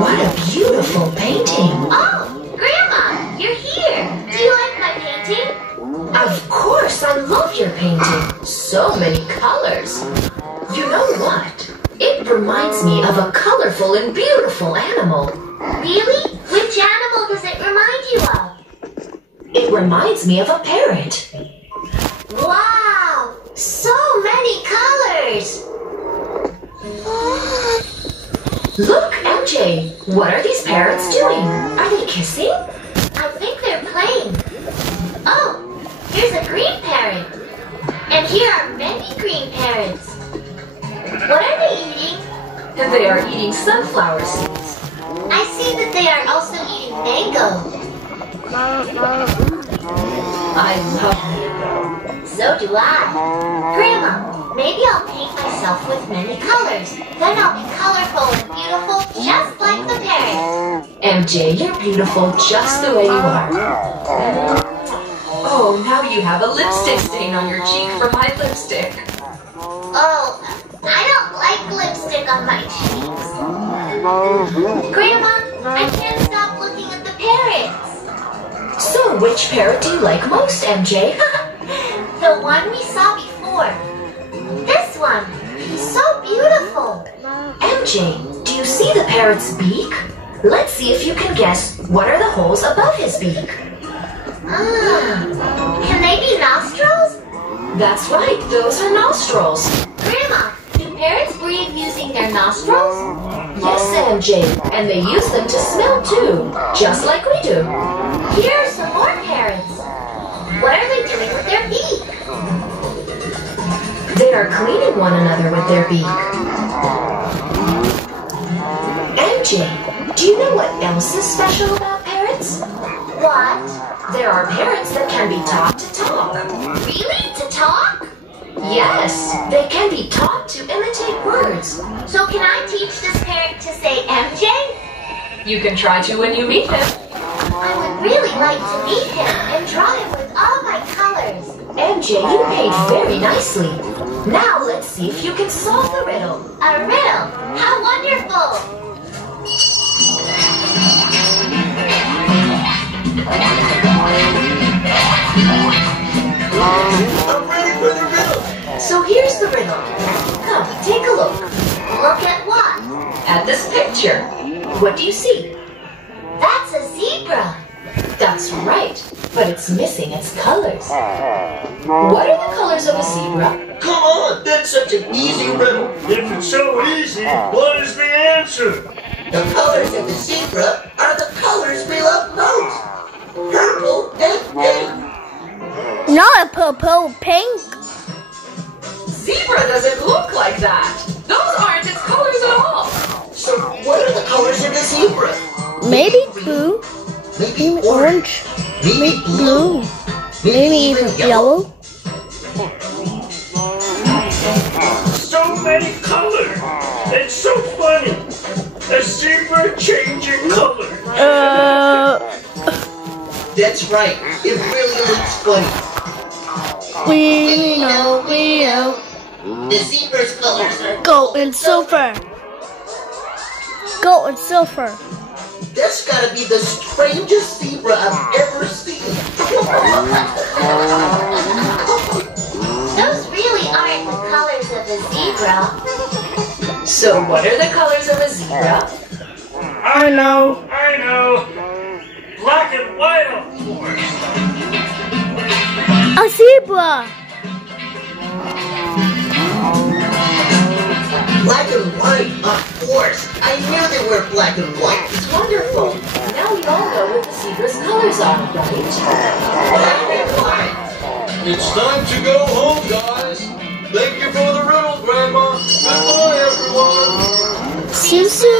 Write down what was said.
What a beautiful painting. Oh, Grandma, you're here. Do you like my painting? Of course, I love your painting. So many colors. You know what? It reminds me of a colorful and beautiful animal. Really? Which animal does it remind you of? It reminds me of a parrot. Wow! So many colors! Look, MJ, what are these parrots doing? Are they kissing? I think they're playing. Oh, here's a green parrot. And here are many green parrots. What are they eating? They are eating sunflower seeds. I see that they are also eating mango. I love mango. So do I. Grandma, maybe I'll paint myself with many colors. Then I'll be colorful and beautiful just like the parrot. MJ, you're beautiful just the way you are. Oh, now you have a lipstick stain on your cheek from my lipstick. Oh, I don't like lipstick on my cheeks. Grandma, I can't stop looking at the parrots. So, which parrot do you like most, MJ? The one we saw before. This one. He's so beautiful. MJ, do you see the parrot's beak? Let's see if you can guess what are the holes above his beak. Can they be nostrils? That's right, those are nostrils. Grandma, do parrots breathe using their nostrils? Yes, MJ, and they use them to smell too, just like we do. Here are some more parrots. What are they doing with their beak? They are cleaning one another with their beak. MJ, do you know what else is special about parrots? What? There are parrots that can be taught to talk. Really? To talk? Yes, they can be taught to imitate words. So can I teach this parrot to say MJ? You can try to when you meet him. I would really like to meet him and draw him with all my colors. MJ, you paint very nicely. Now let's see if you can solve the riddle. A riddle? How wonderful! I'm ready for the riddle. So here's the riddle. Come, take a look. Look at what? At this picture. What do you see? That's a zebra. That's right, but it's missing its colors. What are the colors of a zebra? Come on, that's such an easy riddle. If it's so easy, what is the answer? The colors of the zebra are the colors we love most. Purple and pink. Not a purple, pink. Zebra doesn't look like that. Those aren't its colors at all. So what are the colors of the zebra? Maybe blue, Maybe maybe orange, maybe blue, maybe even yellow. So many colors. It's so funny. A zebra changing color. That's right, it really looks funny. We know. The zebra's colors are Gold and silver. Gold and silver. That's gotta be the strangest zebra I've ever seen. Those really aren't the colors of a zebra. So what are the colors of a zebra? I know. I know. Black and white, of course. A zebra. Black and white, of course. I knew they were black and white. It's wonderful. Now we all know what the zebra's colors are, right? Black and white. It's time to go home, guys. Thank you for the riddle, Grandma. Goodbye, everyone. See you soon.